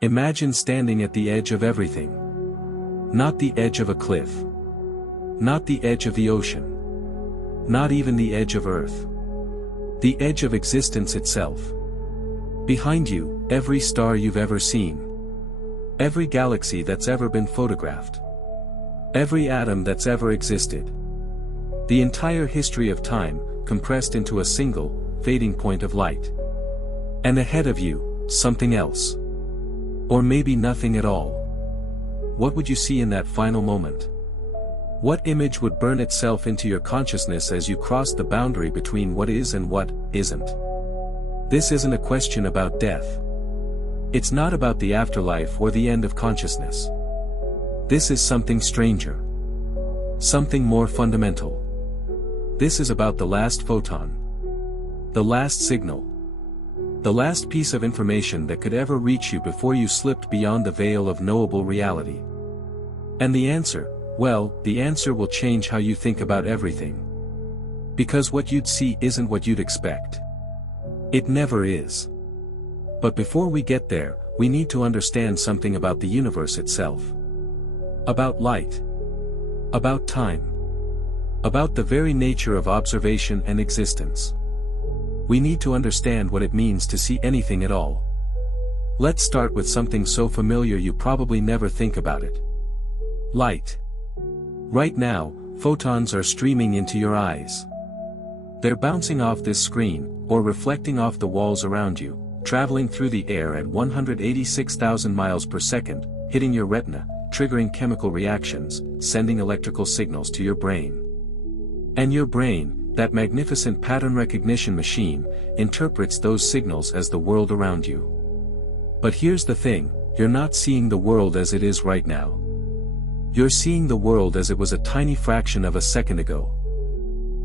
Imagine standing at the edge of everything. Not the edge of a cliff. Not the edge of the ocean. Not even the edge of Earth. The edge of existence itself. Behind you, every star you've ever seen. Every galaxy that's ever been photographed. Every atom that's ever existed. The entire history of time, compressed into a single, fading point of light. And ahead of you, something else. Or maybe nothing at all. What would you see in that final moment? What image would burn itself into your consciousness as you cross the boundary between what is and what isn't? This isn't a question about death. It's not about the afterlife or the end of consciousness. This is something stranger. Something more fundamental. This is about the last photon. The last signal. The last piece of information that could ever reach you before you slipped beyond the veil of knowable reality. And the answer, well, the answer will change how you think about everything. Because what you'd see isn't what you'd expect. It never is. But before we get there, we need to understand something about the universe itself. About light. About time. About the very nature of observation and existence. We need to understand what it means to see anything at all. Let's start with something so familiar you probably never think about it. Light. Right now, photons are streaming into your eyes. They're bouncing off this screen, or reflecting off the walls around you, traveling through the air at 186,000 miles per second, hitting your retina, triggering chemical reactions, sending electrical signals to your brain. And your brain, that magnificent pattern recognition machine, interprets those signals as the world around you. But here's the thing, you're not seeing the world as it is right now. You're seeing the world as it was a tiny fraction of a second ago.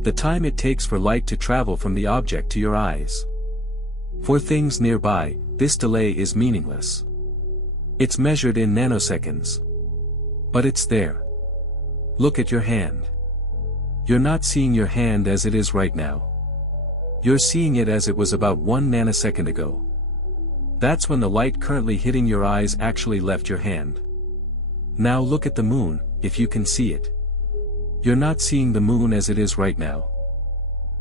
The time it takes for light to travel from the object to your eyes. For things nearby, this delay is meaningless. It's measured in nanoseconds. But it's there. Look at your hand. You're not seeing your hand as it is right now. You're seeing it as it was about 1 nanosecond ago. That's when the light currently hitting your eyes actually left your hand. Now look at the moon, if you can see it. You're not seeing the moon as it is right now.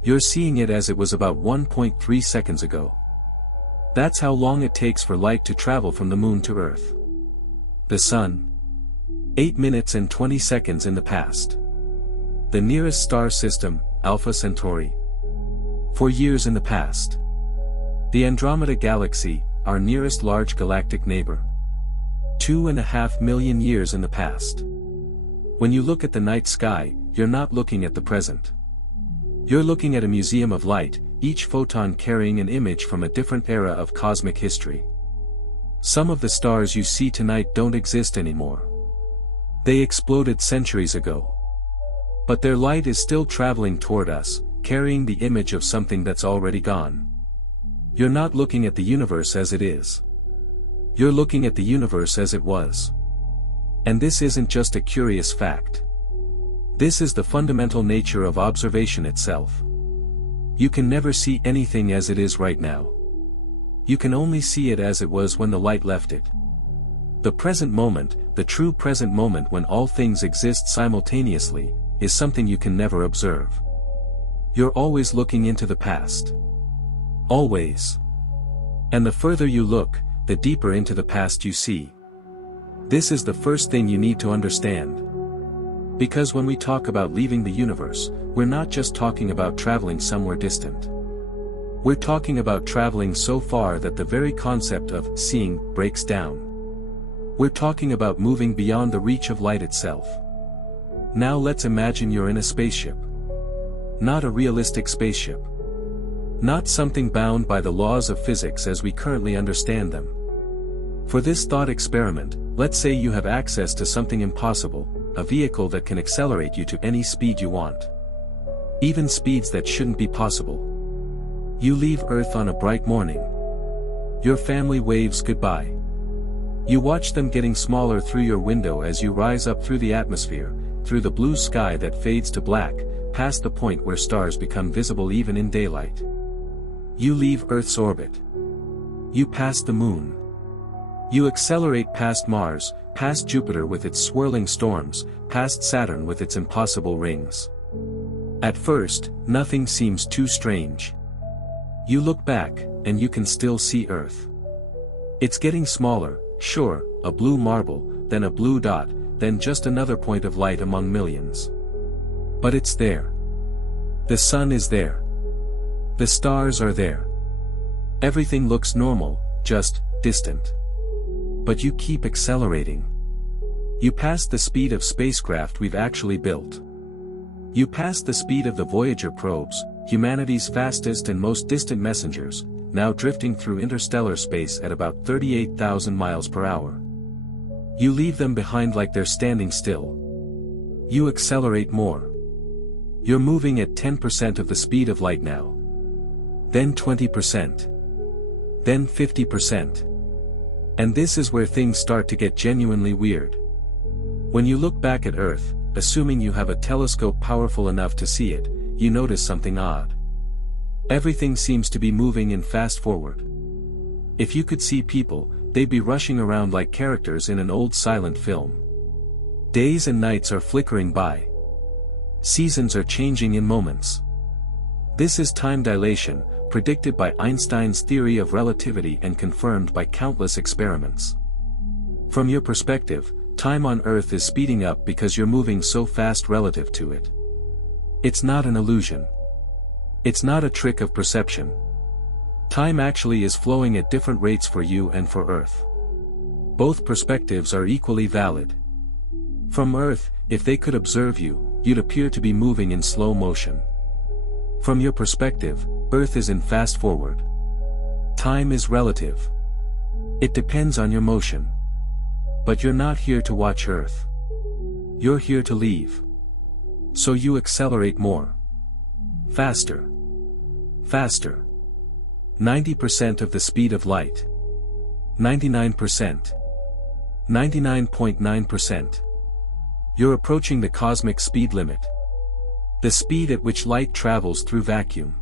You're seeing it as it was about 1.3 seconds ago. That's how long it takes for light to travel from the moon to Earth. The sun. 8 minutes and 20 seconds in the past. The nearest star system, Alpha Centauri. 4 years in the past. The Andromeda Galaxy, our nearest large galactic neighbor. 2.5 million years in the past. When you look at the night sky, you're not looking at the present. You're looking at a museum of light, each photon carrying an image from a different era of cosmic history. Some of the stars you see tonight don't exist anymore. They exploded centuries ago. But their light is still traveling toward us, carrying the image of something that's already gone. You're not looking at the universe as it is. You're looking at the universe as it was. And this isn't just a curious fact. This is the fundamental nature of observation itself. You can never see anything as it is right now. You can only see it as it was when the light left it. The present moment, the true present moment when all things exist simultaneously, is something you can never observe. You're always looking into the past. Always. And the further you look, the deeper into the past you see. This is the first thing you need to understand. Because when we talk about leaving the universe, we're not just talking about traveling somewhere distant. We're talking about traveling so far that the very concept of seeing breaks down. We're talking about moving beyond the reach of light itself. Now let's imagine you're in a spaceship. Not a realistic spaceship. Not something bound by the laws of physics as we currently understand them. For this thought experiment, let's say you have access to something impossible, a vehicle that can accelerate you to any speed you want. Even speeds that shouldn't be possible. You leave Earth on a bright morning. Your family waves goodbye. You watch them getting smaller through your window as you rise up through the atmosphere, through the blue sky that fades to black, past the point where stars become visible even in daylight. You leave Earth's orbit. You pass the moon. You accelerate past Mars, past Jupiter with its swirling storms, past Saturn with its impossible rings. At first, nothing seems too strange. You look back, and you can still see Earth. It's getting smaller, sure, a blue marble, then a blue dot, then just another point of light among millions. But it's there. The sun is there. The stars are there. Everything looks normal, just distant. But you keep accelerating. You pass the speed of spacecraft we've actually built. You pass the speed of the Voyager probes, humanity's fastest and most distant messengers, now drifting through interstellar space at about 38,000 miles per hour. You leave them behind like they're standing still. You accelerate more. You're moving at 10% of the speed of light now. Then 20%. Then 50%. And this is where things start to get genuinely weird. When you look back at Earth, assuming you have a telescope powerful enough to see it, you notice something odd. Everything seems to be moving in fast forward. If you could see people, they'd be rushing around like characters in an old silent film. Days and nights are flickering by. Seasons are changing in moments. This is time dilation, predicted by Einstein's theory of relativity and confirmed by countless experiments. From your perspective, time on Earth is speeding up because you're moving so fast relative to it. It's not an illusion. It's not a trick of perception. Time actually is flowing at different rates for you and for Earth. Both perspectives are equally valid. From Earth, if they could observe you, you'd appear to be moving in slow motion. From your perspective, Earth is in fast forward. Time is relative. It depends on your motion. But you're not here to watch Earth. You're here to leave. So you accelerate more. Faster. Faster. 90% of the speed of light. 99%. 99.9%. You're approaching the cosmic speed limit. The speed at which light travels through vacuum.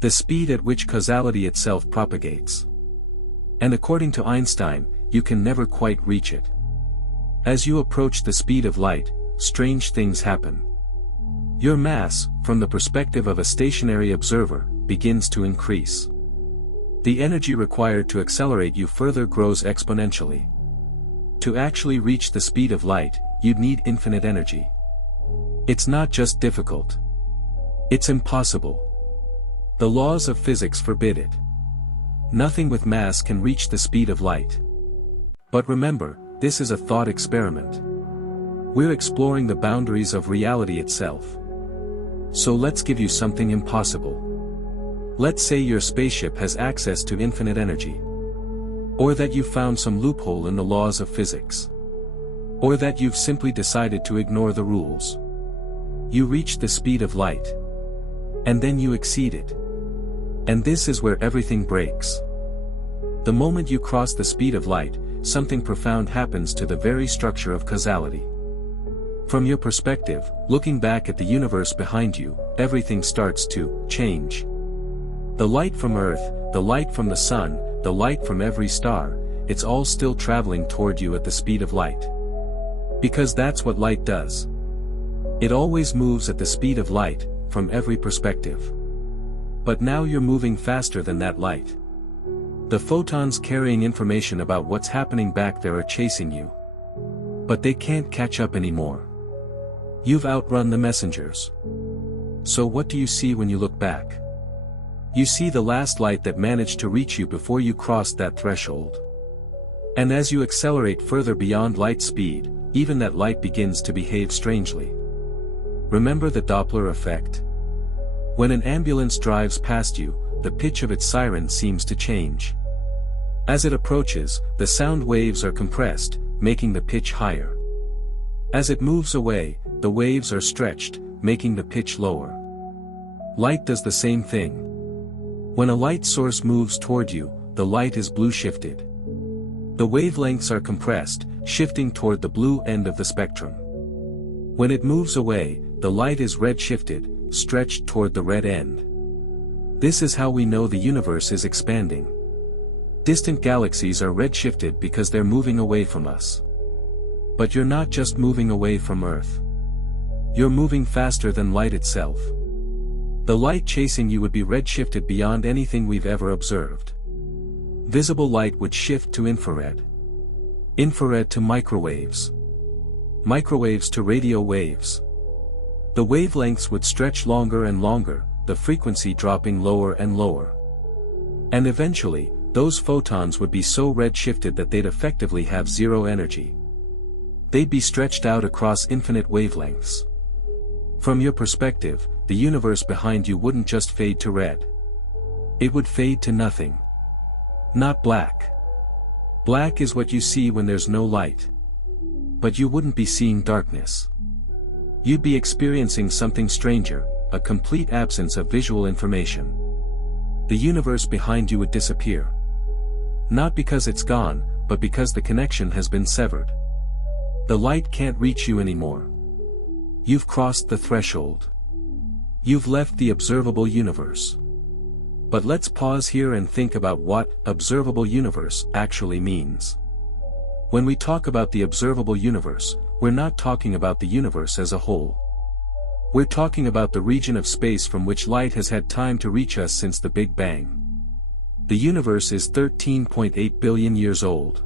The speed at which causality itself propagates. And according to Einstein, you can never quite reach it. As you approach the speed of light, strange things happen. Your mass, from the perspective of a stationary observer, begins to increase. The energy required to accelerate you further grows exponentially. To actually reach the speed of light, you'd need infinite energy. It's not just difficult. It's impossible. The laws of physics forbid it. Nothing with mass can reach the speed of light. But remember, this is a thought experiment. We're exploring the boundaries of reality itself. So let's give you something impossible. Let's say your spaceship has access to infinite energy. Or that you found some loophole in the laws of physics. Or that you've simply decided to ignore the rules. You reach the speed of light. And then you exceed it. And this is where everything breaks. The moment you cross the speed of light, something profound happens to the very structure of causality. From your perspective, looking back at the universe behind you, everything starts to change. The light from Earth, the light from the sun, the light from every star, it's all still traveling toward you at the speed of light. Because that's what light does. It always moves at the speed of light, from every perspective. But now you're moving faster than that light. The photons carrying information about what's happening back there are chasing you. But they can't catch up anymore. You've outrun the messengers. So what do you see when you look back? You see the last light that managed to reach you before you crossed that threshold. And as you accelerate further beyond light speed, even that light begins to behave strangely. Remember the Doppler effect? When an ambulance drives past you, the pitch of its siren seems to change. As it approaches, the sound waves are compressed, making the pitch higher. As it moves away, the waves are stretched, making the pitch lower. Light does the same thing. When a light source moves toward you, the light is blue shifted. The wavelengths are compressed, shifting toward the blue end of the spectrum. When it moves away, the light is red shifted, stretched toward the red end. This is how we know the universe is expanding. Distant galaxies are redshifted because they're moving away from us. But you're not just moving away from Earth. You're moving faster than light itself. The light chasing you would be redshifted beyond anything we've ever observed. Visible light would shift to infrared. Infrared to microwaves. Microwaves to radio waves. The wavelengths would stretch longer and longer, the frequency dropping lower and lower. And eventually, those photons would be so redshifted that they'd effectively have zero energy. They'd be stretched out across infinite wavelengths. From your perspective, the universe behind you wouldn't just fade to red. It would fade to nothing. Not black. Black is what you see when there's no light. But you wouldn't be seeing darkness. You'd be experiencing something stranger, a complete absence of visual information. The universe behind you would disappear. Not because it's gone, but because the connection has been severed. The light can't reach you anymore. You've crossed the threshold. You've left the observable universe. But let's pause here and think about what observable universe actually means. When we talk about the observable universe, we're not talking about the universe as a whole. We're talking about the region of space from which light has had time to reach us since the Big Bang. The universe is 13.8 billion years old.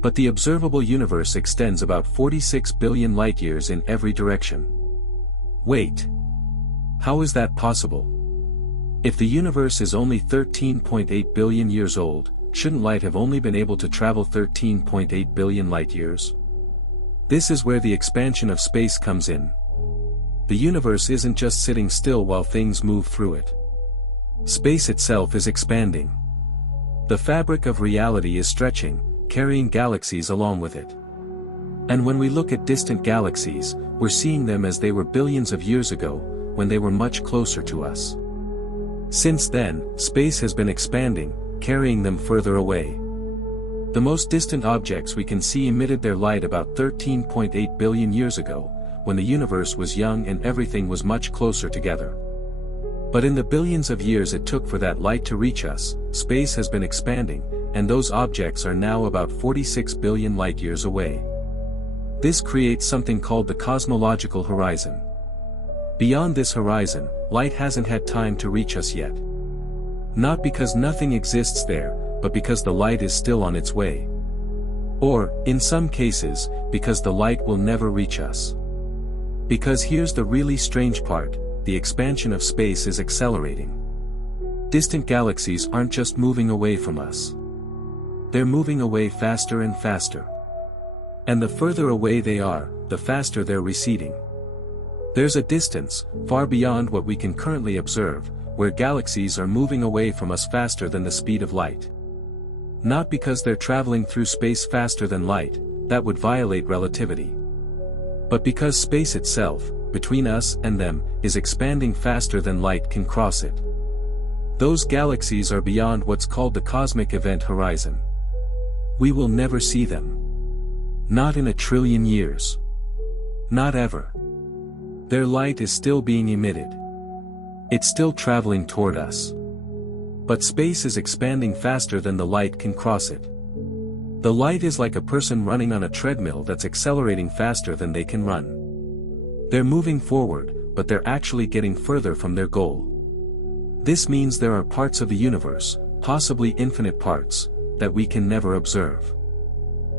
But the observable universe extends about 46 billion light-years in every direction. Wait. How is that possible? If the universe is only 13.8 billion years old, shouldn't light have only been able to travel 13.8 billion light-years? This is where the expansion of space comes in. The universe isn't just sitting still while things move through it. Space itself is expanding. The fabric of reality is stretching, carrying galaxies along with it. And when we look at distant galaxies, we're seeing them as they were billions of years ago, when they were much closer to us. Since then, space has been expanding, carrying them further away. The most distant objects we can see emitted their light about 13.8 billion years ago, when the universe was young and everything was much closer together. But in the billions of years it took for that light to reach us, space has been expanding, and those objects are now about 46 billion light-years away. This creates something called the cosmological horizon. Beyond this horizon, light hasn't had time to reach us yet. Not because nothing exists there, but because the light is still on its way. Or, in some cases, because the light will never reach us. Because here's the really strange part, the expansion of space is accelerating. Distant galaxies aren't just moving away from us. They're moving away faster and faster. And the further away they are, the faster they're receding. There's a distance, far beyond what we can currently observe, where galaxies are moving away from us faster than the speed of light. Not because they're traveling through space faster than light, that would violate relativity. But because space itself, between us and them, is expanding faster than light can cross it. Those galaxies are beyond what's called the cosmic event horizon. We will never see them. Not in a trillion years. Not ever. Their light is still being emitted. It's still traveling toward us. But space is expanding faster than the light can cross it. The light is like a person running on a treadmill that's accelerating faster than they can run. They're moving forward, but they're actually getting further from their goal. This means there are parts of the universe, possibly infinite parts, that we can never observe.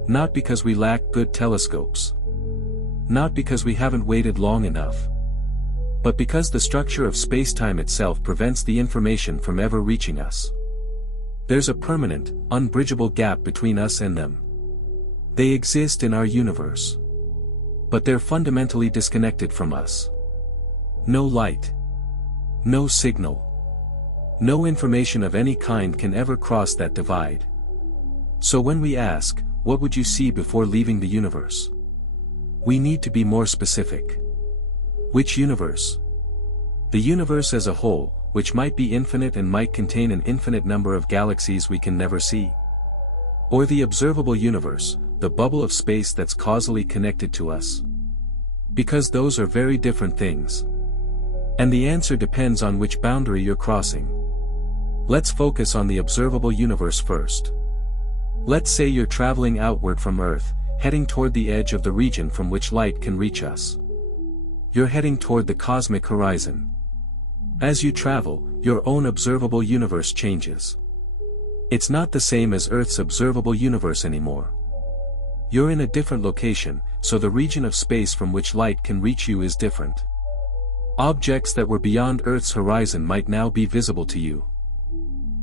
Not because we lack good telescopes. Not because we haven't waited long enough. But because the structure of space-time itself prevents the information from ever reaching us. There's a permanent, unbridgeable gap between us and them. They exist in our universe. But they're fundamentally disconnected from us. No light. No signal. No information of any kind can ever cross that divide. So when we ask, what would you see before leaving the universe? We need to be more specific. Which universe? The universe as a whole, which might be infinite and might contain an infinite number of galaxies we can never see? Or the observable universe, the bubble of space that's causally connected to us? Because those are very different things. And the answer depends on which boundary you're crossing. Let's focus on the observable universe first. Let's say you're traveling outward from Earth, heading toward the edge of the region from which light can reach us. You're heading toward the cosmic horizon. As you travel, your own observable universe changes. It's not the same as Earth's observable universe anymore. You're in a different location, so the region of space from which light can reach you is different. Objects that were beyond Earth's horizon might now be visible to you.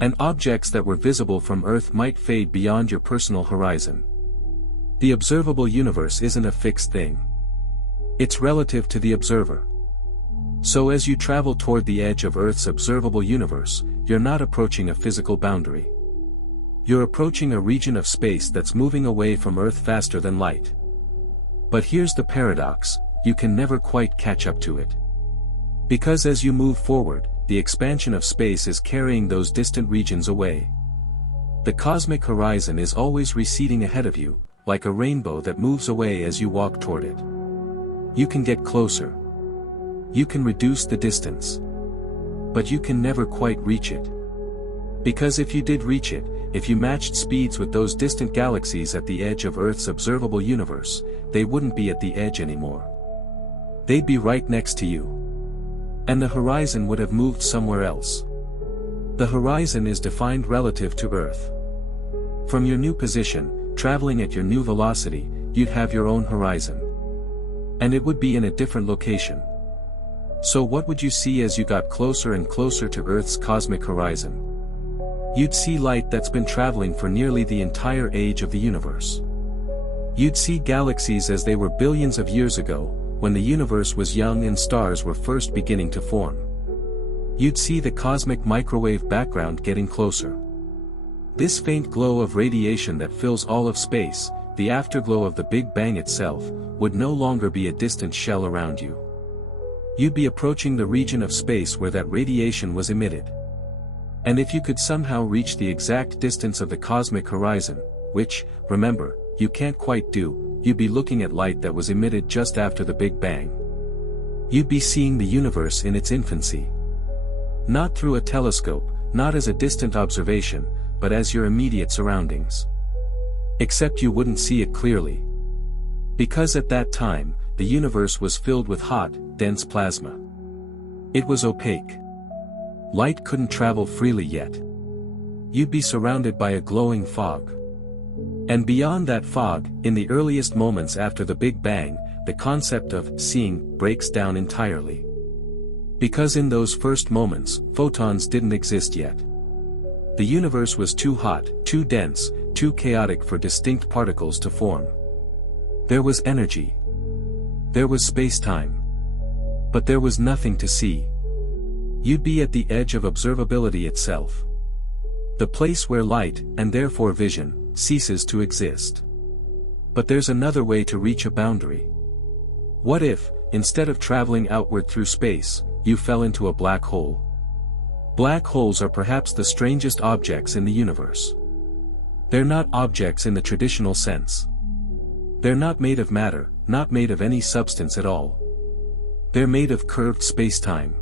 And objects that were visible from Earth might fade beyond your personal horizon. The observable universe isn't a fixed thing. It's relative to the observer. So as you travel toward the edge of Earth's observable universe, you're not approaching a physical boundary. You're approaching a region of space that's moving away from Earth faster than light. But here's the paradox: you can never quite catch up to it. Because as you move forward, the expansion of space is carrying those distant regions away. The cosmic horizon is always receding ahead of you, like a rainbow that moves away as you walk toward it. You can get closer. You can reduce the distance. But you can never quite reach it. Because if you did reach it, if you matched speeds with those distant galaxies at the edge of Earth's observable universe, they wouldn't be at the edge anymore. They'd be right next to you. And the horizon would have moved somewhere else. The horizon is defined relative to Earth. From your new position, traveling at your new velocity, you'd have your own horizon. And it would be in a different location. So what would you see as you got closer and closer to Earth's cosmic horizon? You'd see light that's been traveling for nearly the entire age of the universe. You'd see galaxies as they were billions of years ago, when the universe was young and stars were first beginning to form. You'd see the cosmic microwave background getting closer. This faint glow of radiation that fills all of space, the afterglow of the Big Bang itself, would no longer be a distant shell around you. You'd be approaching the region of space where that radiation was emitted. And if you could somehow reach the exact distance of the cosmic horizon, which, remember, you can't quite do, you'd be looking at light that was emitted just after the Big Bang. You'd be seeing the universe in its infancy. Not through a telescope, not as a distant observation, but as your immediate surroundings. Except you wouldn't see it clearly. Because at that time, the universe was filled with hot, dense plasma. It was opaque. Light couldn't travel freely yet. You'd be surrounded by a glowing fog. And beyond that fog, in the earliest moments after the Big Bang, the concept of seeing breaks down entirely. Because in those first moments, photons didn't exist yet. The universe was too hot, too dense, too chaotic for distinct particles to form. There was energy. There was space-time. But there was nothing to see. You'd be at the edge of observability itself. The place where light, and therefore vision, ceases to exist. But there's another way to reach a boundary. What if, instead of traveling outward through space, you fell into a black hole? Black holes are perhaps the strangest objects in the universe. They're not objects in the traditional sense. They're not made of matter, not made of any substance at all. They're made of curved space-time.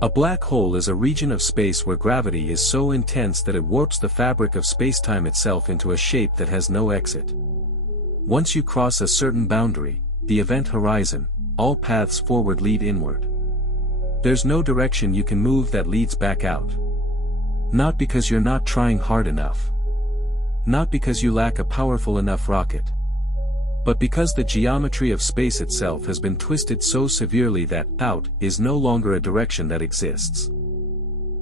A black hole is a region of space where gravity is so intense that it warps the fabric of space-time itself into a shape that has no exit. Once you cross a certain boundary, the event horizon, all paths forward lead inward. There's no direction you can move that leads back out. Not because you're not trying hard enough. Not because you lack a powerful enough rocket. But because the geometry of space itself has been twisted so severely that out is no longer a direction that exists.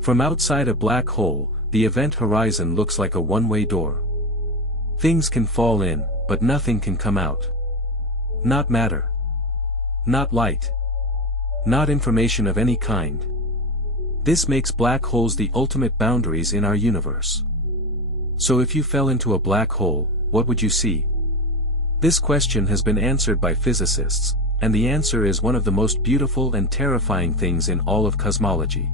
From outside a black hole, the event horizon looks like a one-way door. Things can fall in, but nothing can come out. Not matter. Not light. Not information of any kind. This makes black holes the ultimate boundaries in our universe. So if you fell into a black hole, what would you see? This question has been answered by physicists, and the answer is one of the most beautiful and terrifying things in all of cosmology.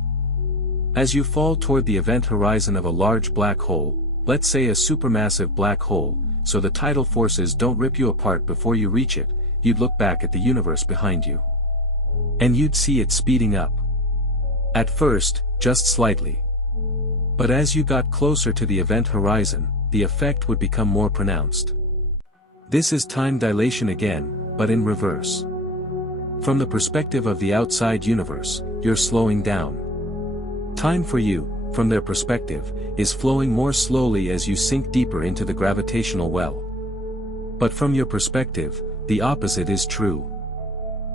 As you fall toward the event horizon of a large black hole, let's say a supermassive black hole, so the tidal forces don't rip you apart before you reach it, you'd look back at the universe behind you. And you'd see it speeding up. At first, just slightly. But as you got closer to the event horizon, the effect would become more pronounced. This is time dilation again, but in reverse. From the perspective of the outside universe, you're slowing down. Time for you, from their perspective, is flowing more slowly as you sink deeper into the gravitational well. But from your perspective, the opposite is true.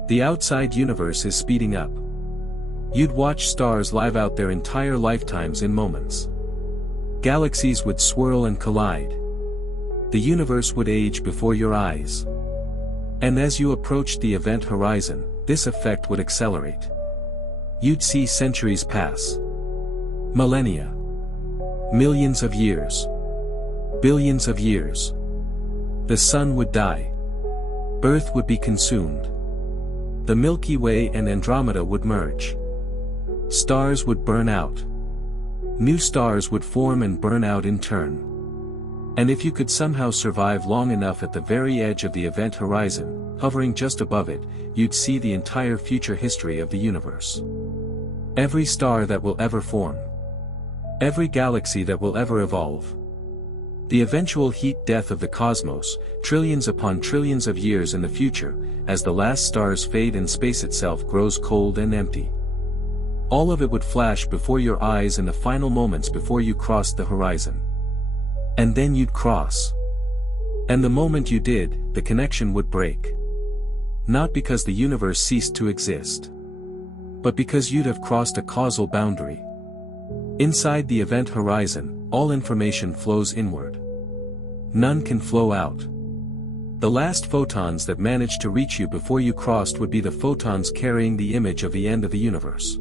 The outside universe is speeding up. You'd watch stars live out their entire lifetimes in moments. Galaxies would swirl and collide. The universe would age before your eyes. And as you approached the event horizon, this effect would accelerate. You'd see centuries pass. Millennia. Millions of years. Billions of years. The sun would die. Earth would be consumed. The Milky Way and Andromeda would merge. Stars would burn out. New stars would form and burn out in turn. And if you could somehow survive long enough at the very edge of the event horizon, hovering just above it, you'd see the entire future history of the universe. Every star that will ever form. Every galaxy that will ever evolve. The eventual heat death of the cosmos, trillions upon trillions of years in the future, as the last stars fade and space itself grows cold and empty. All of it would flash before your eyes in the final moments before you crossed the horizon. And then you'd cross. And the moment you did, the connection would break. Not because the universe ceased to exist. But because you'd have crossed a causal boundary. Inside the event horizon, all information flows inward. None can flow out. The last photons that managed to reach you before you crossed would be the photons carrying the image of the end of the universe.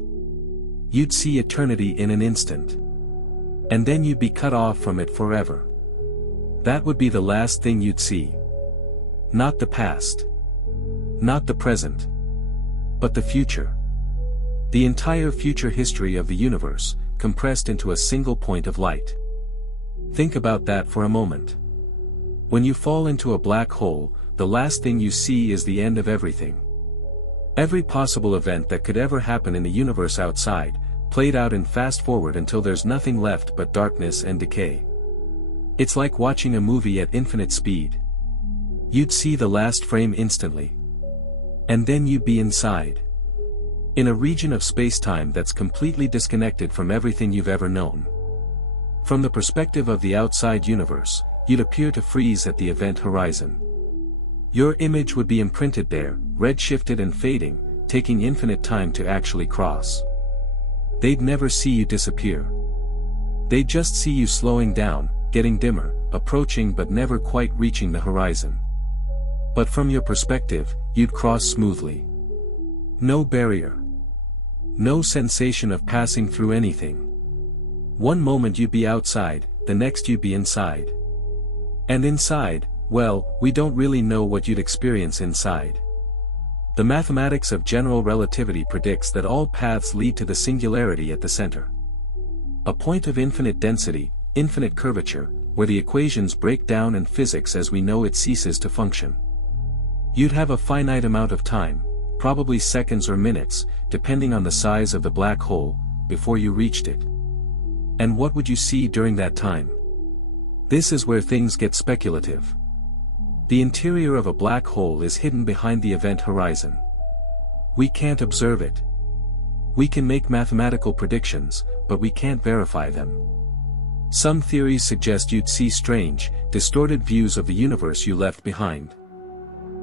You'd see eternity in an instant. And then you'd be cut off from it forever. That would be the last thing you'd see. Not the past. Not the present. But the future. The entire future history of the universe, compressed into a single point of light. Think about that for a moment. When you fall into a black hole, the last thing you see is the end of everything. Every possible event that could ever happen in the universe outside, played out in fast forward until there's nothing left but darkness and decay. It's like watching a movie at infinite speed. You'd see the last frame instantly. And then you'd be inside. In a region of space-time that's completely disconnected from everything you've ever known. From the perspective of the outside universe, you'd appear to freeze at the event horizon. Your image would be imprinted there, red-shifted and fading, taking infinite time to actually cross. They'd never see you disappear. They'd just see you slowing down, getting dimmer, approaching but never quite reaching the horizon. But from your perspective, you'd cross smoothly. No barrier. No sensation of passing through anything. One moment you'd be outside, the next you'd be inside. And inside, well, we don't really know what you'd experience inside. The mathematics of general relativity predicts that all paths lead to the singularity at the center. A point of infinite density, infinite curvature, where the equations break down and physics as we know it ceases to function. You'd have a finite amount of time, probably seconds or minutes, depending on the size of the black hole, before you reached it. And what would you see during that time? This is where things get speculative. The interior of a black hole is hidden behind the event horizon. We can't observe it. We can make mathematical predictions, but we can't verify them. Some theories suggest you'd see strange, distorted views of the universe you left behind.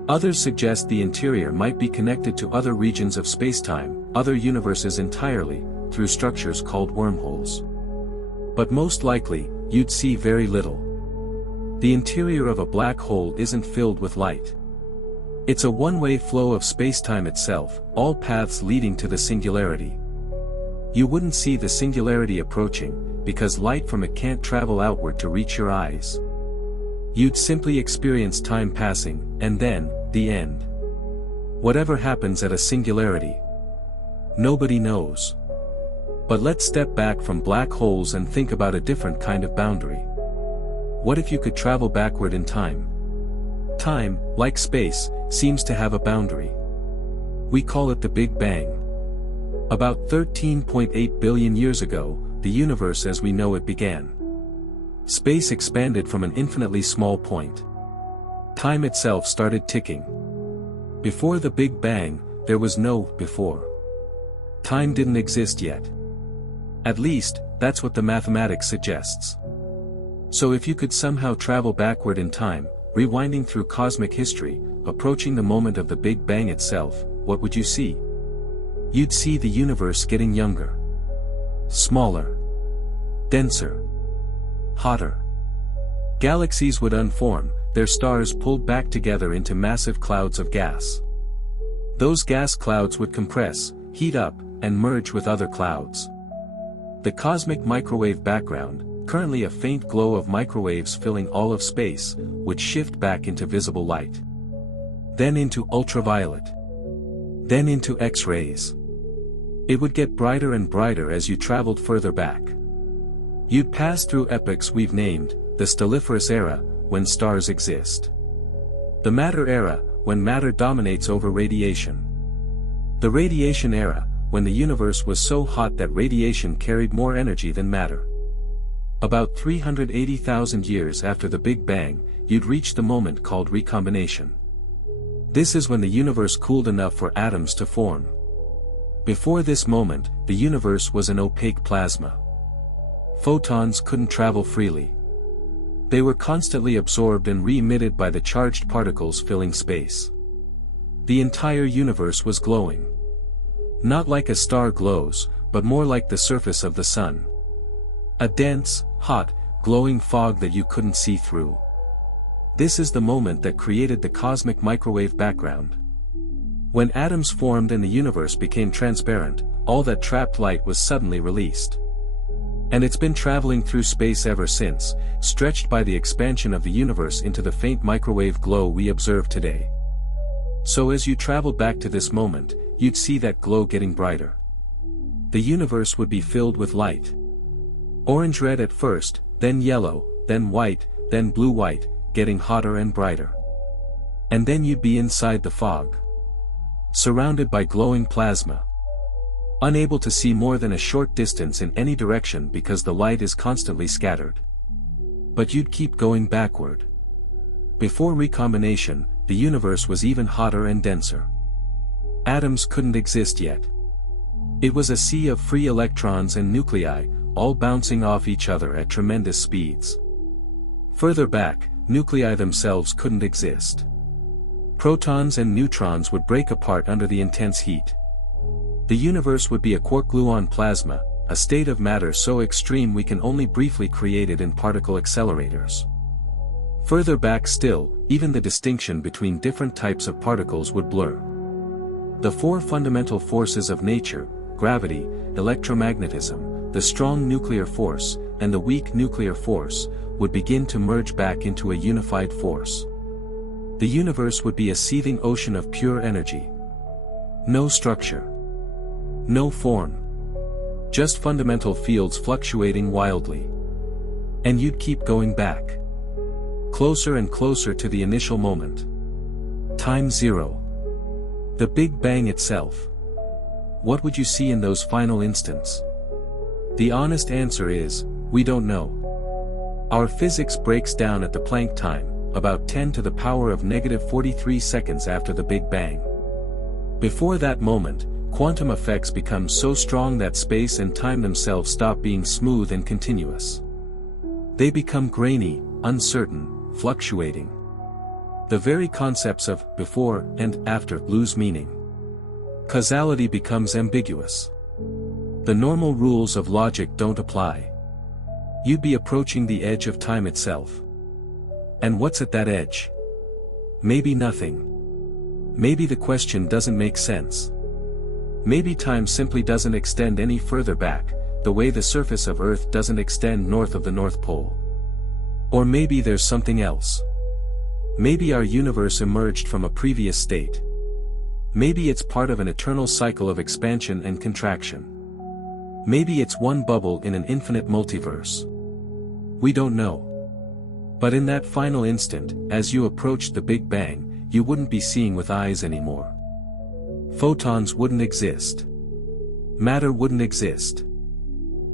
Others suggest the interior might be connected to other regions of spacetime, other universes entirely, through structures called wormholes. But most likely, you'd see very little. The interior of a black hole isn't filled with light. It's a one-way flow of spacetime itself, all paths leading to the singularity. You wouldn't see the singularity approaching, because light from it can't travel outward to reach your eyes. You'd simply experience time passing, and then, the end. Whatever happens at a singularity, nobody knows. But let's step back from black holes and think about a different kind of boundary. What if you could travel backward in time? Time, like space, seems to have a boundary. We call it the Big Bang. About 13.8 billion years ago, the universe as we know it began. Space expanded from an infinitely small point. Time itself started ticking. Before the Big Bang, there was no before. Time didn't exist yet. At least, that's what the mathematics suggests. So if you could somehow travel backward in time, rewinding through cosmic history, approaching the moment of the Big Bang itself, what would you see? You'd see the universe getting younger. Smaller. Denser. Hotter. Galaxies would unform, their stars pulled back together into massive clouds of gas. Those gas clouds would compress, heat up, and merge with other clouds. The cosmic microwave background, currently a faint glow of microwaves filling all of space, would shift back into visible light. Then into ultraviolet. Then into X-rays. It would get brighter and brighter as you traveled further back. You'd pass through epochs we've named, the stelliferous era, when stars exist. The matter era, when matter dominates over radiation. The radiation era, when the universe was so hot that radiation carried more energy than matter. About 380,000 years after the Big Bang, you'd reach the moment called recombination. This is when the universe cooled enough for atoms to form. Before this moment, the universe was an opaque plasma. Photons couldn't travel freely. They were constantly absorbed and re-emitted by the charged particles filling space. The entire universe was glowing. Not like a star glows, but more like the surface of the sun. A dense, hot, glowing fog that you couldn't see through. This is the moment that created the cosmic microwave background. When atoms formed and the universe became transparent, all that trapped light was suddenly released. And it's been traveling through space ever since, stretched by the expansion of the universe into the faint microwave glow we observe today. So as you traveled back to this moment, you'd see that glow getting brighter. The universe would be filled with light. Orange-red at first, then yellow, then white, then blue-white, getting hotter and brighter. And then you'd be inside the fog. Surrounded by glowing plasma. Unable to see more than a short distance in any direction because the light is constantly scattered. But you'd keep going backward. Before recombination, the universe was even hotter and denser. Atoms couldn't exist yet. It was a sea of free electrons and nuclei, all bouncing off each other at tremendous speeds. Further back, nuclei themselves couldn't exist. Protons and neutrons would break apart under the intense heat. The universe would be a quark-gluon plasma, a state of matter so extreme we can only briefly create it in particle accelerators. Further back still, even the distinction between different types of particles would blur. The four fundamental forces of nature, gravity, electromagnetism, the strong nuclear force, and the weak nuclear force, would begin to merge back into a unified force. The universe would be a seething ocean of pure energy. No structure. No form. Just fundamental fields fluctuating wildly. And you'd keep going back. Closer and closer to the initial moment. Time zero. The Big Bang itself. What would you see in those final instants? The honest answer is, we don't know. Our physics breaks down at the Planck time, about 10 to the power of -43 seconds after the Big Bang. Before that moment, quantum effects become so strong that space and time themselves stop being smooth and continuous. They become grainy, uncertain, fluctuating. The very concepts of before and after lose meaning. Causality becomes ambiguous. The normal rules of logic don't apply. You'd be approaching the edge of time itself. And what's at that edge? Maybe nothing. Maybe the question doesn't make sense. Maybe time simply doesn't extend any further back, the way the surface of Earth doesn't extend north of the North Pole. Or maybe there's something else. Maybe our universe emerged from a previous state. Maybe it's part of an eternal cycle of expansion and contraction. Maybe it's one bubble in an infinite multiverse. We don't know. But in that final instant, as you approached the Big Bang, you wouldn't be seeing with eyes anymore. Photons wouldn't exist. Matter wouldn't exist.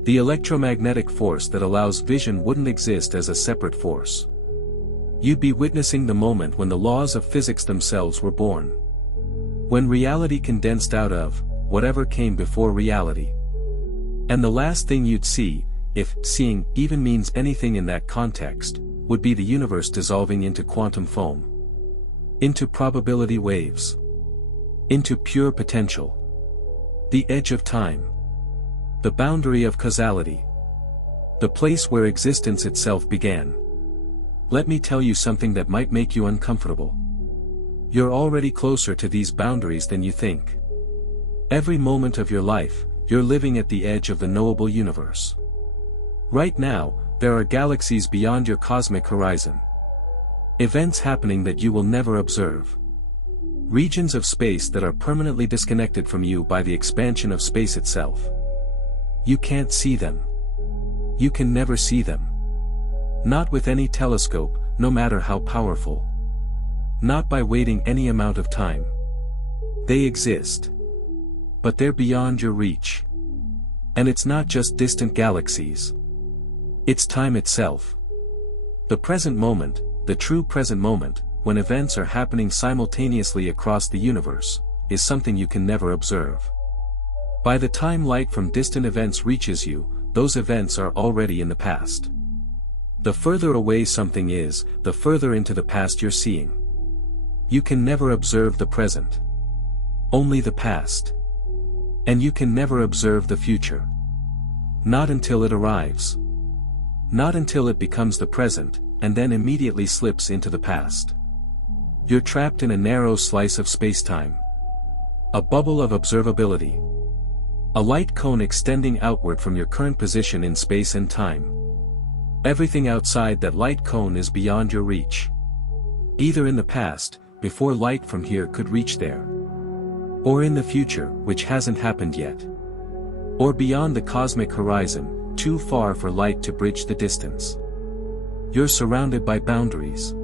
The electromagnetic force that allows vision wouldn't exist as a separate force. You'd be witnessing the moment when the laws of physics themselves were born. When reality condensed out of whatever came before reality. And the last thing you'd see, if seeing even means anything in that context, would be the universe dissolving into quantum foam. Into probability waves. Into pure potential. The edge of time. The boundary of causality. The place where existence itself began. Let me tell you something that might make you uncomfortable. You're already closer to these boundaries than you think. Every moment of your life, you're living at the edge of the knowable universe. Right now, there are galaxies beyond your cosmic horizon. Events happening that you will never observe. Regions of space that are permanently disconnected from you by the expansion of space itself. You can't see them. You can never see them. Not with any telescope, no matter how powerful. Not by waiting any amount of time. They exist. But they're beyond your reach. And it's not just distant galaxies. It's time itself. The present moment, the true present moment, when events are happening simultaneously across the universe, is something you can never observe. By the time light from distant events reaches you, those events are already in the past. The further away something is, the further into the past you're seeing. You can never observe the present. Only the past. And you can never observe the future. Not until it arrives. Not until it becomes the present, and then immediately slips into the past. You're trapped in a narrow slice of space-time. A bubble of observability. A light cone extending outward from your current position in space and time. Everything outside that light cone is beyond your reach. Either in the past, before light from here could reach there. Or in the future, which hasn't happened yet. Or beyond the cosmic horizon, too far for light to bridge the distance. You're surrounded by boundaries.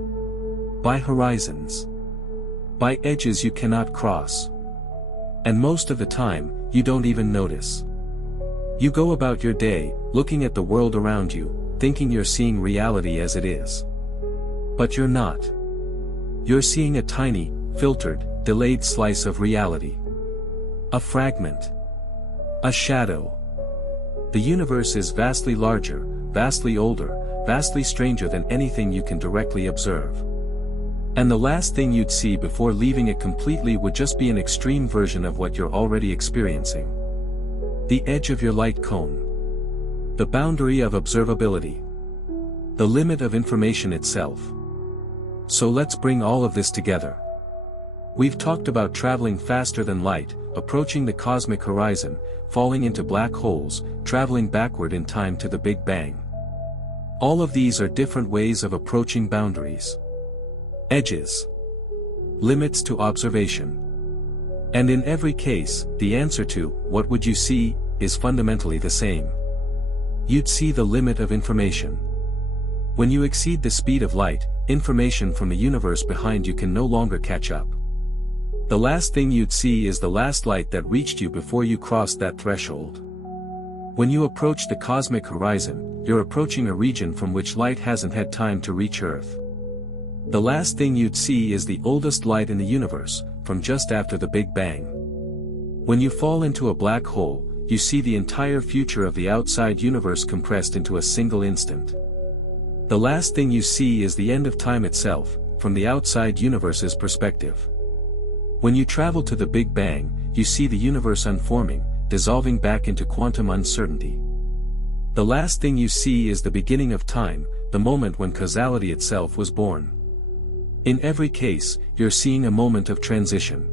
By horizons. By edges you cannot cross. And most of the time, you don't even notice. You go about your day, looking at the world around you, thinking you're seeing reality as it is. But you're not. You're seeing a tiny, filtered, delayed slice of reality. A fragment. A shadow. The universe is vastly larger, vastly older, vastly stranger than anything you can directly observe. And the last thing you'd see before leaving it completely would just be an extreme version of what you're already experiencing. The edge of your light cone. The boundary of observability. The limit of information itself. So let's bring all of this together. We've talked about traveling faster than light, approaching the cosmic horizon, falling into black holes, traveling backward in time to the Big Bang. All of these are different ways of approaching boundaries. Edges. Limits to observation. And in every case, the answer to, what would you see, is fundamentally the same. You'd see the limit of information. When you exceed the speed of light, information from the universe behind you can no longer catch up. The last thing you'd see is the last light that reached you before you crossed that threshold. When you approach the cosmic horizon, you're approaching a region from which light hasn't had time to reach Earth. The last thing you'd see is the oldest light in the universe, from just after the Big Bang. When you fall into a black hole, you see the entire future of the outside universe compressed into a single instant. The last thing you see is the end of time itself, from the outside universe's perspective. When you travel to the Big Bang, you see the universe unforming, dissolving back into quantum uncertainty. The last thing you see is the beginning of time, the moment when causality itself was born. In every case, you're seeing a moment of transition.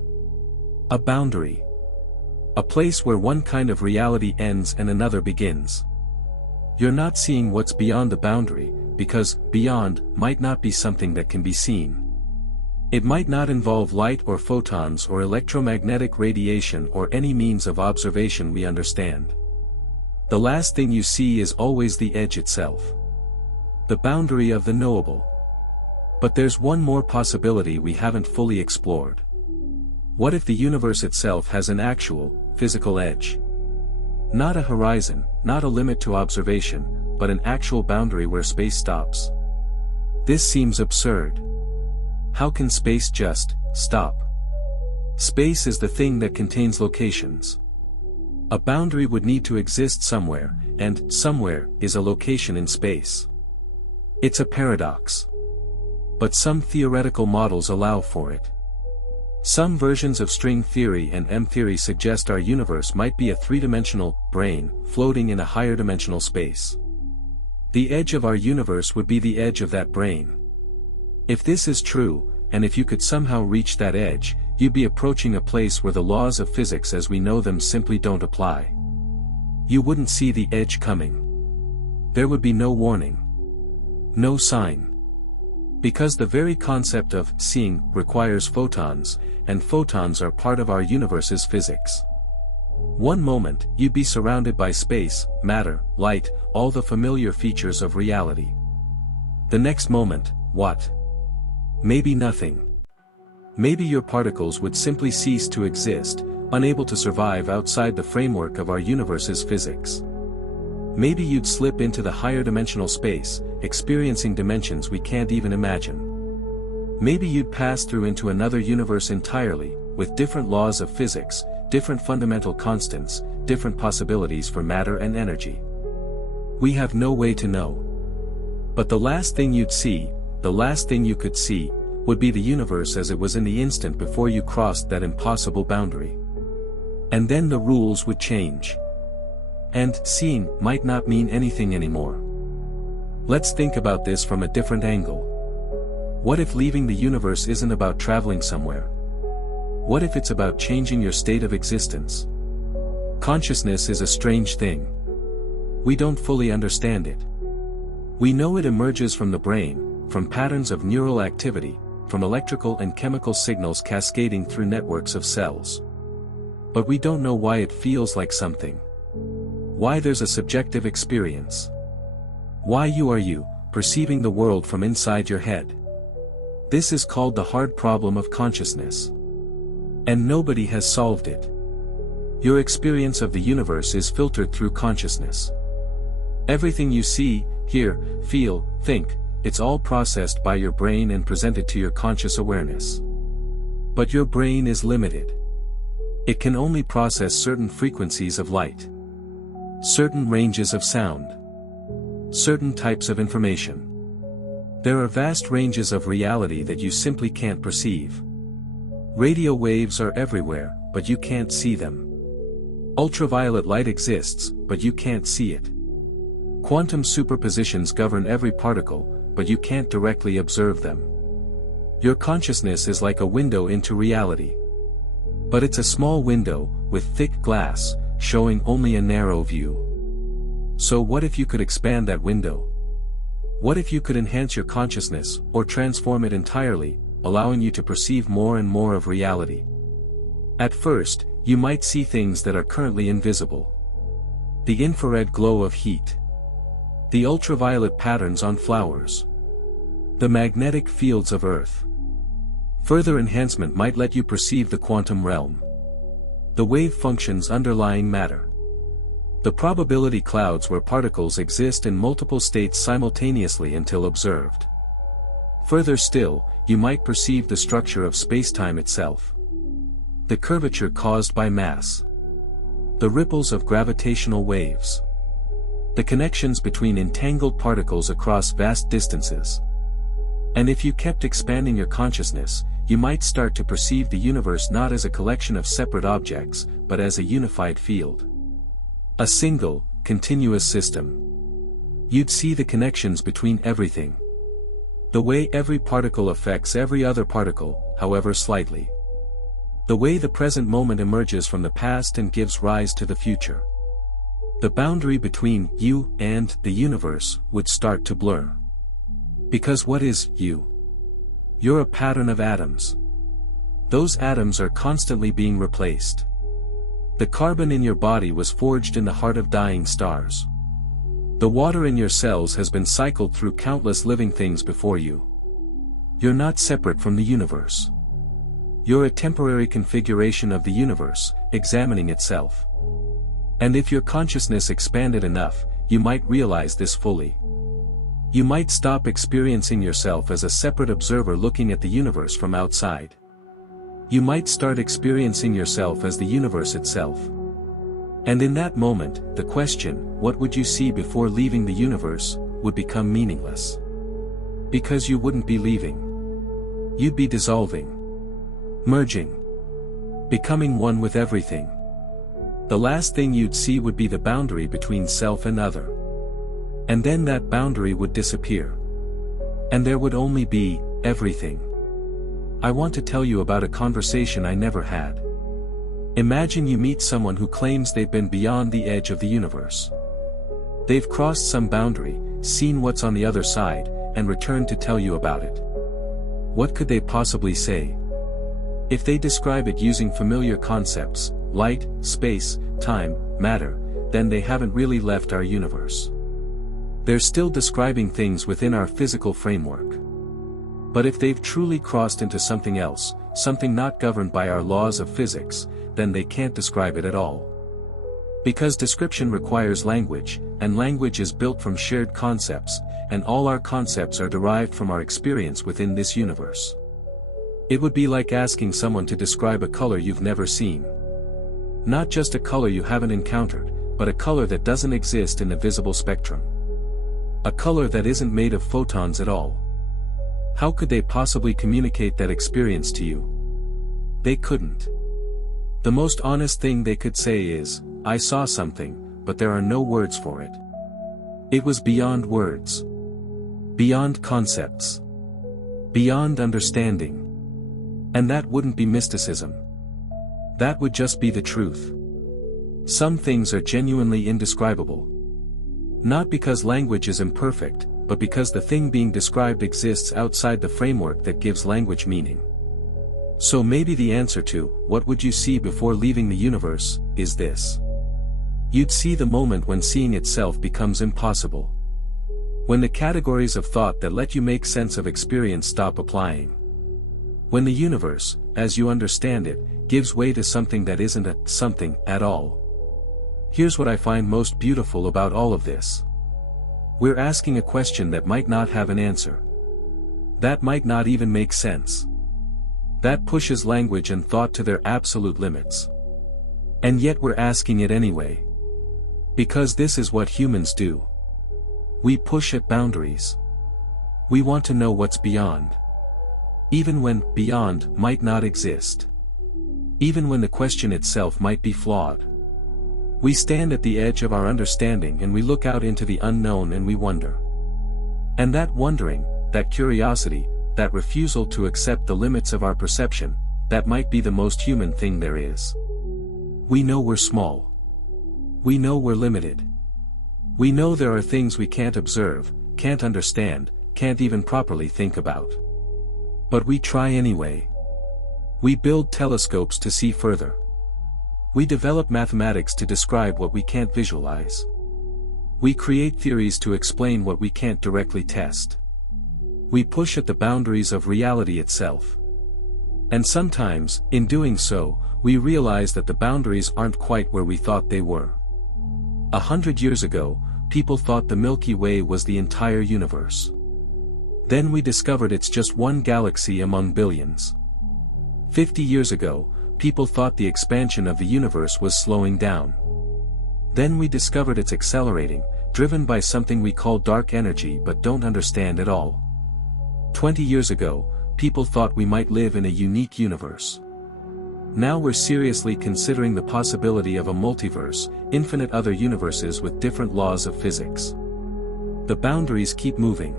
A boundary. A place where one kind of reality ends and another begins. You're not seeing what's beyond the boundary, because beyond might not be something that can be seen. It might not involve light or photons or electromagnetic radiation or any means of observation we understand. The last thing you see is always the edge itself. The boundary of the knowable. But there's one more possibility we haven't fully explored. What if the universe itself has an actual, physical edge? Not a horizon, not a limit to observation, but an actual boundary where space stops. This seems absurd. How can space just stop? Space is the thing that contains locations. A boundary would need to exist somewhere, and somewhere is a location in space. It's a paradox. But some theoretical models allow for it. Some versions of string theory and M-theory suggest our universe might be a three-dimensional brain floating in a higher dimensional space. The edge of our universe would be the edge of that brain. If this is true, and if you could somehow reach that edge, you'd be approaching a place where the laws of physics as we know them simply don't apply. You wouldn't see the edge coming. There would be no warning. No sign. Because the very concept of seeing requires photons, and photons are part of our universe's physics. One moment, you'd be surrounded by space, matter, light, all the familiar features of reality. The next moment, what? Maybe nothing. Maybe your particles would simply cease to exist, unable to survive outside the framework of our universe's physics. Maybe you'd slip into the higher dimensional space, experiencing dimensions we can't even imagine. Maybe you'd pass through into another universe entirely, with different laws of physics, different fundamental constants, different possibilities for matter and energy. We have no way to know. But the last thing you'd see, the last thing you could see, would be the universe as it was in the instant before you crossed that impossible boundary. And then the rules would change. And seeing might not mean anything anymore. Let's think about this from a different angle. What if leaving the universe isn't about traveling somewhere? What if it's about changing your state of existence? Consciousness is a strange thing. We don't fully understand it. We know it emerges from the brain, from patterns of neural activity, from electrical and chemical signals cascading through networks of cells. But we don't know why it feels like something. Why there's a subjective experience. Why you are you, perceiving the world from inside your head. This is called the hard problem of consciousness. And nobody has solved it. Your experience of the universe is filtered through consciousness. Everything you see, hear, feel, think, it's all processed by your brain and presented to your conscious awareness. But your brain is limited. It can only process certain frequencies of light. Certain ranges of sound. Certain types of information. There are vast ranges of reality that you simply can't perceive. Radio waves are everywhere, but you can't see them. Ultraviolet light exists, but you can't see it. Quantum superpositions govern every particle, but you can't directly observe them. Your consciousness is like a window into reality. But it's a small window, with thick glass, showing only a narrow view. So what if you could expand that window? What if you could enhance your consciousness, or transform it entirely, allowing you to perceive more and more of reality? At first, you might see things that are currently invisible. The infrared glow of heat. The ultraviolet patterns on flowers. The magnetic fields of Earth. Further enhancement might let you perceive the quantum realm. The wave functions underlying matter. The probability clouds where particles exist in multiple states simultaneously until observed. Further still, you might perceive the structure of spacetime itself. The curvature caused by mass. The ripples of gravitational waves. The connections between entangled particles across vast distances. And if you kept expanding your consciousness, you might start to perceive the universe not as a collection of separate objects, but as a unified field. A single, continuous system. You'd see the connections between everything. The way every particle affects every other particle, however slightly. The way the present moment emerges from the past and gives rise to the future. The boundary between you and the universe would start to blur. Because what is you? You're a pattern of atoms. Those atoms are constantly being replaced. The carbon in your body was forged in the heart of dying stars. The water in your cells has been cycled through countless living things before you. You're not separate from the universe. You're a temporary configuration of the universe, examining itself. And if your consciousness expanded enough, you might realize this fully. You might stop experiencing yourself as a separate observer looking at the universe from outside. You might start experiencing yourself as the universe itself. And in that moment, the question, what would you see before leaving the universe, would become meaningless. Because you wouldn't be leaving. You'd be dissolving. Merging. Becoming one with everything. The last thing you'd see would be the boundary between self and other. And then that boundary would disappear. And there would only be everything. I want to tell you about a conversation I never had. Imagine you meet someone who claims they've been beyond the edge of the universe. They've crossed some boundary, seen what's on the other side, and returned to tell you about it. What could they possibly say? If they describe it using familiar concepts, light, space, time, matter, then they haven't really left our universe. They're still describing things within our physical framework. But if they've truly crossed into something else, something not governed by our laws of physics, then they can't describe it at all. Because description requires language, and language is built from shared concepts, and all our concepts are derived from our experience within this universe. It would be like asking someone to describe a color you've never seen. Not just a color you haven't encountered, but a color that doesn't exist in the visible spectrum. A color that isn't made of photons at all. How could they possibly communicate that experience to you? They couldn't. The most honest thing they could say is, I saw something, but there are no words for it. It was beyond words. Beyond concepts. Beyond understanding. And that wouldn't be mysticism. That would just be the truth. Some things are genuinely indescribable. Not because language is imperfect, but because the thing being described exists outside the framework that gives language meaning. So maybe the answer to, what would you see before leaving the universe, is this. You'd see the moment when seeing itself becomes impossible. When the categories of thought that let you make sense of experience stop applying. When the universe, as you understand it, gives way to something that isn't a something at all. Here's what I find most beautiful about all of this. We're asking a question that might not have an answer. That might not even make sense. That pushes language and thought to their absolute limits. And yet we're asking it anyway. Because this is what humans do. We push at boundaries. We want to know what's beyond. Even when beyond might not exist. Even when the question itself might be flawed. We stand at the edge of our understanding and we look out into the unknown and we wonder. And that wondering, that curiosity, that refusal to accept the limits of our perception, that might be the most human thing there is. We know we're small. We know we're limited. We know there are things we can't observe, can't understand, can't even properly think about. But we try anyway. We build telescopes to see further. We develop mathematics to describe what we can't visualize. We create theories to explain what we can't directly test. We push at the boundaries of reality itself. And sometimes, in doing so, we realize that the boundaries aren't quite where we thought they were. 100 years ago, people thought the Milky Way was the entire universe. Then we discovered it's just one galaxy among billions. 50 years ago, people thought the expansion of the universe was slowing down. Then we discovered it's accelerating, driven by something we call dark energy but don't understand at all. 20 years ago, people thought we might live in a unique universe. Now we're seriously considering the possibility of a multiverse, infinite other universes with different laws of physics. The boundaries keep moving.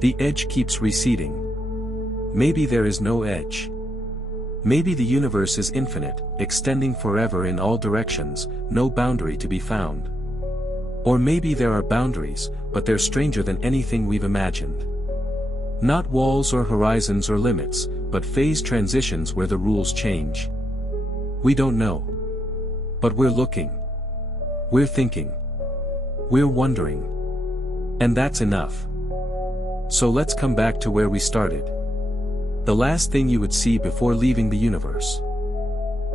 The edge keeps receding. Maybe there is no edge. Maybe the universe is infinite, extending forever in all directions, no boundary to be found. Or maybe there are boundaries, but they're stranger than anything we've imagined. Not walls or horizons or limits, but phase transitions where the rules change. We don't know. But we're looking. We're thinking. We're wondering. And that's enough. So let's come back to where we started. The last thing you would see before leaving the universe.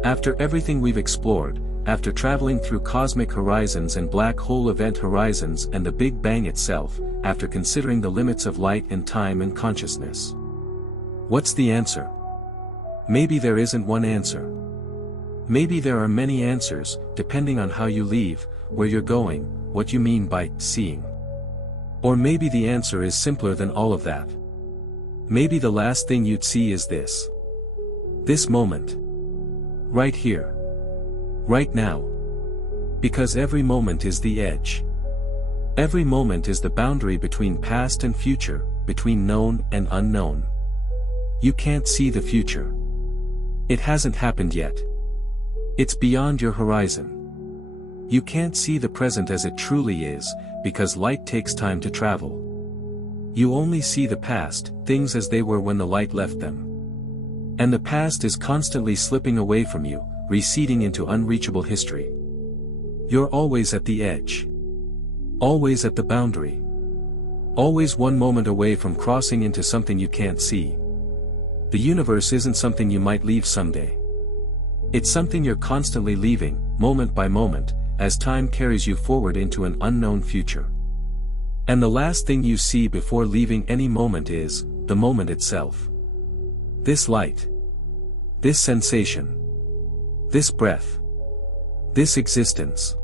After everything we've explored, after traveling through cosmic horizons and black hole event horizons and the Big Bang itself, after considering the limits of light and time and consciousness. What's the answer? Maybe there isn't one answer. Maybe there are many answers, depending on how you leave, where you're going, what you mean by seeing. Or maybe the answer is simpler than all of that. Maybe the last thing you'd see is this. This moment. Right here. Right now. Because every moment is the edge. Every moment is the boundary between past and future, between known and unknown. You can't see the future. It hasn't happened yet. It's beyond your horizon. You can't see the present as it truly is, because light takes time to travel. You only see the past, things as they were when the light left them. And the past is constantly slipping away from you, receding into unreachable history. You're always at the edge. Always at the boundary. Always one moment away from crossing into something you can't see. The universe isn't something you might leave someday. It's something you're constantly leaving, moment by moment, as time carries you forward into an unknown future. And the last thing you see before leaving any moment is the moment itself. This light. This sensation. This breath. This existence.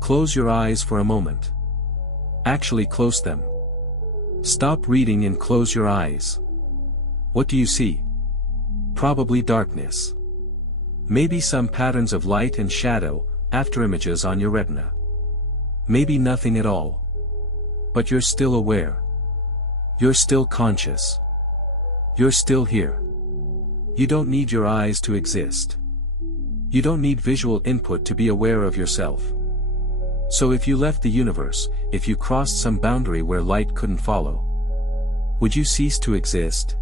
Close your eyes for a moment. Actually close them. Stop reading and close your eyes. What do you see? Probably darkness. Maybe some patterns of light and shadow, afterimages on your retina. Maybe nothing at all. But you're still aware. You're still conscious. You're still here. You don't need your eyes to exist. You don't need visual input to be aware of yourself. So if you left the universe, if you crossed some boundary where light couldn't follow, would you cease to exist?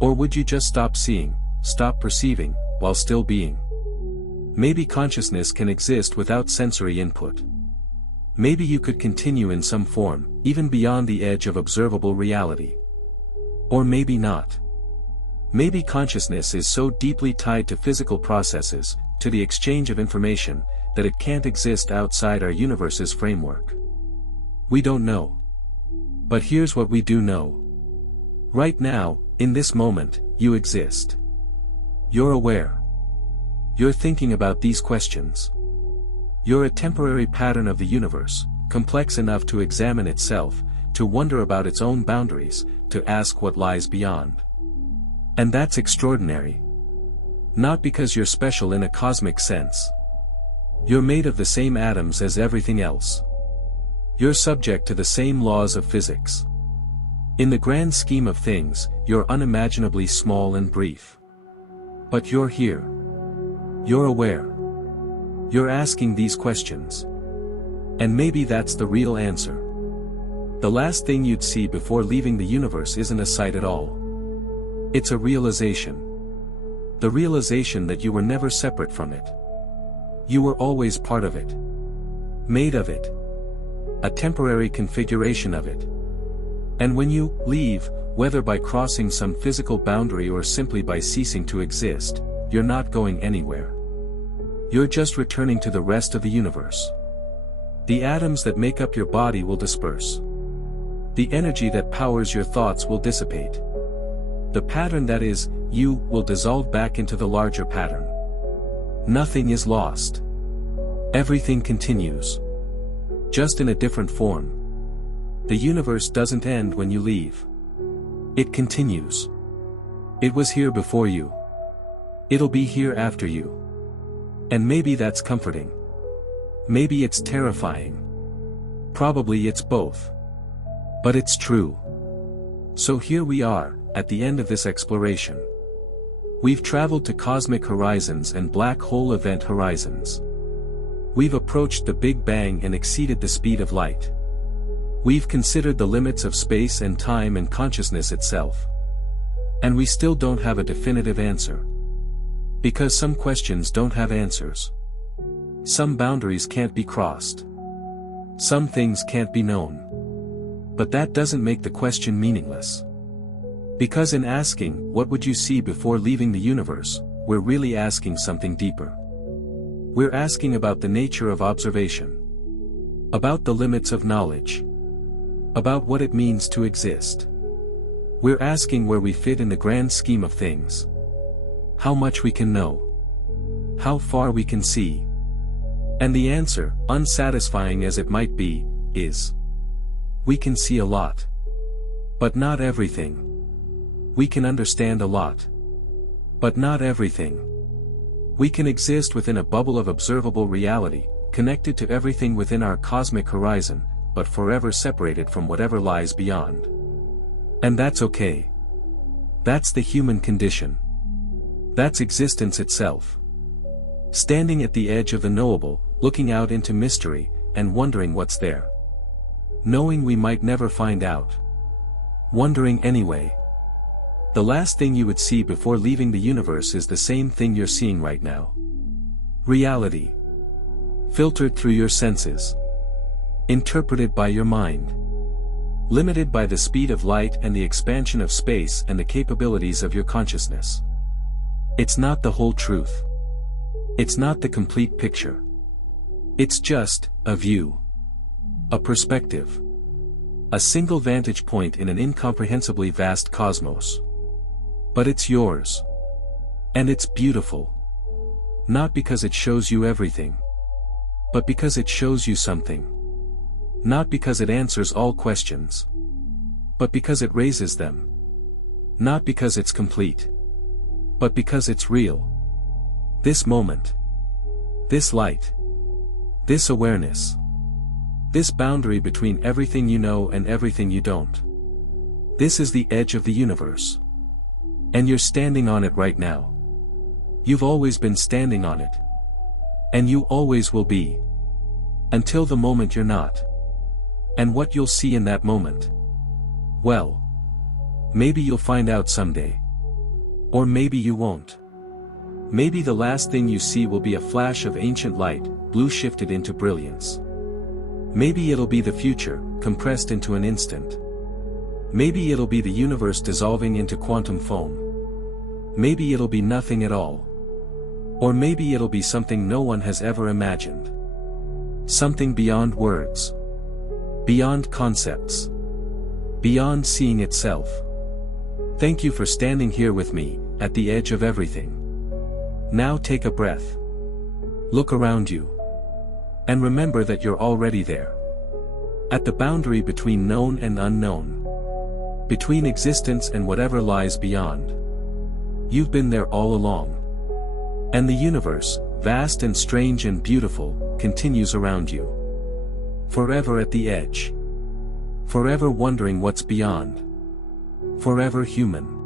Or would you just stop seeing, stop perceiving, while still being? Maybe consciousness can exist without sensory input. Maybe you could continue in some form, even beyond the edge of observable reality. Or maybe not. Maybe consciousness is so deeply tied to physical processes, to the exchange of information, that it can't exist outside our universe's framework. We don't know. But here's what we do know. Right now, in this moment, you exist. You're aware. You're thinking about these questions. You're a temporary pattern of the universe, complex enough to examine itself, to wonder about its own boundaries, to ask what lies beyond. And that's extraordinary. Not because you're special in a cosmic sense. You're made of the same atoms as everything else. You're subject to the same laws of physics. In the grand scheme of things, you're unimaginably small and brief. But you're here. You're aware. You're asking these questions. And maybe that's the real answer. The last thing you'd see before leaving the universe isn't a sight at all. It's a realization. The realization that you were never separate from it. You were always part of it. Made of it. A temporary configuration of it. And when you leave, whether by crossing some physical boundary or simply by ceasing to exist, you're not going anywhere. You're just returning to the rest of the universe. The atoms that make up your body will disperse. The energy that powers your thoughts will dissipate. The pattern that is, you, will dissolve back into the larger pattern. Nothing is lost. Everything continues. Just in a different form. The universe doesn't end when you leave. It continues. It was here before you. It'll be here after you. And maybe that's comforting. Maybe it's terrifying. Probably it's both. But it's true. So here we are, at the end of this exploration. We've traveled to cosmic horizons and black hole event horizons. We've approached the Big Bang and exceeded the speed of light. We've considered the limits of space and time and consciousness itself. And we still don't have a definitive answer. Because some questions don't have answers. Some boundaries can't be crossed. Some things can't be known. But that doesn't make the question meaningless. Because in asking, what would you see before leaving the universe, we're really asking something deeper. We're asking about the nature of observation. About the limits of knowledge. About what it means to exist. We're asking where we fit in the grand scheme of things. How much we can know. How far we can see. And the answer, unsatisfying as it might be, is: we can see a lot. But not everything. We can understand a lot. But not everything. We can exist within a bubble of observable reality, connected to everything within our cosmic horizon, but forever separated from whatever lies beyond. And that's okay. That's the human condition. That's existence itself. Standing at the edge of the knowable, looking out into mystery, and wondering what's there. Knowing we might never find out. Wondering anyway. The last thing you would see before leaving the universe is the same thing you're seeing right now. Reality. Filtered through your senses. Interpreted by your mind. Limited by the speed of light and the expansion of space and the capabilities of your consciousness. It's not the whole truth. It's not the complete picture. It's just a view. A perspective. A single vantage point in an incomprehensibly vast cosmos. But it's yours. And it's beautiful. Not because it shows you everything. But because it shows you something. Not because it answers all questions. But because it raises them. Not because it's complete. But because it's real. This moment. This light. This awareness. This boundary between everything you know and everything you don't. This is the edge of the universe. And you're standing on it right now. You've always been standing on it. And you always will be. Until the moment you're not. And what you'll see in that moment. Well. Maybe you'll find out someday. Or maybe you won't. Maybe the last thing you see will be a flash of ancient light, blue shifted into brilliance. Maybe it'll be the future, compressed into an instant. Maybe it'll be the universe dissolving into quantum foam. Maybe it'll be nothing at all. Or maybe it'll be something no one has ever imagined. Something beyond words. Beyond concepts. Beyond seeing itself. Thank you for standing here with me, at the edge of everything. Now take a breath. Look around you. And remember that you're already there. At the boundary between known and unknown. Between existence and whatever lies beyond. You've been there all along. And the universe, vast and strange and beautiful, continues around you. Forever at the edge. Forever wondering what's beyond. Forever human.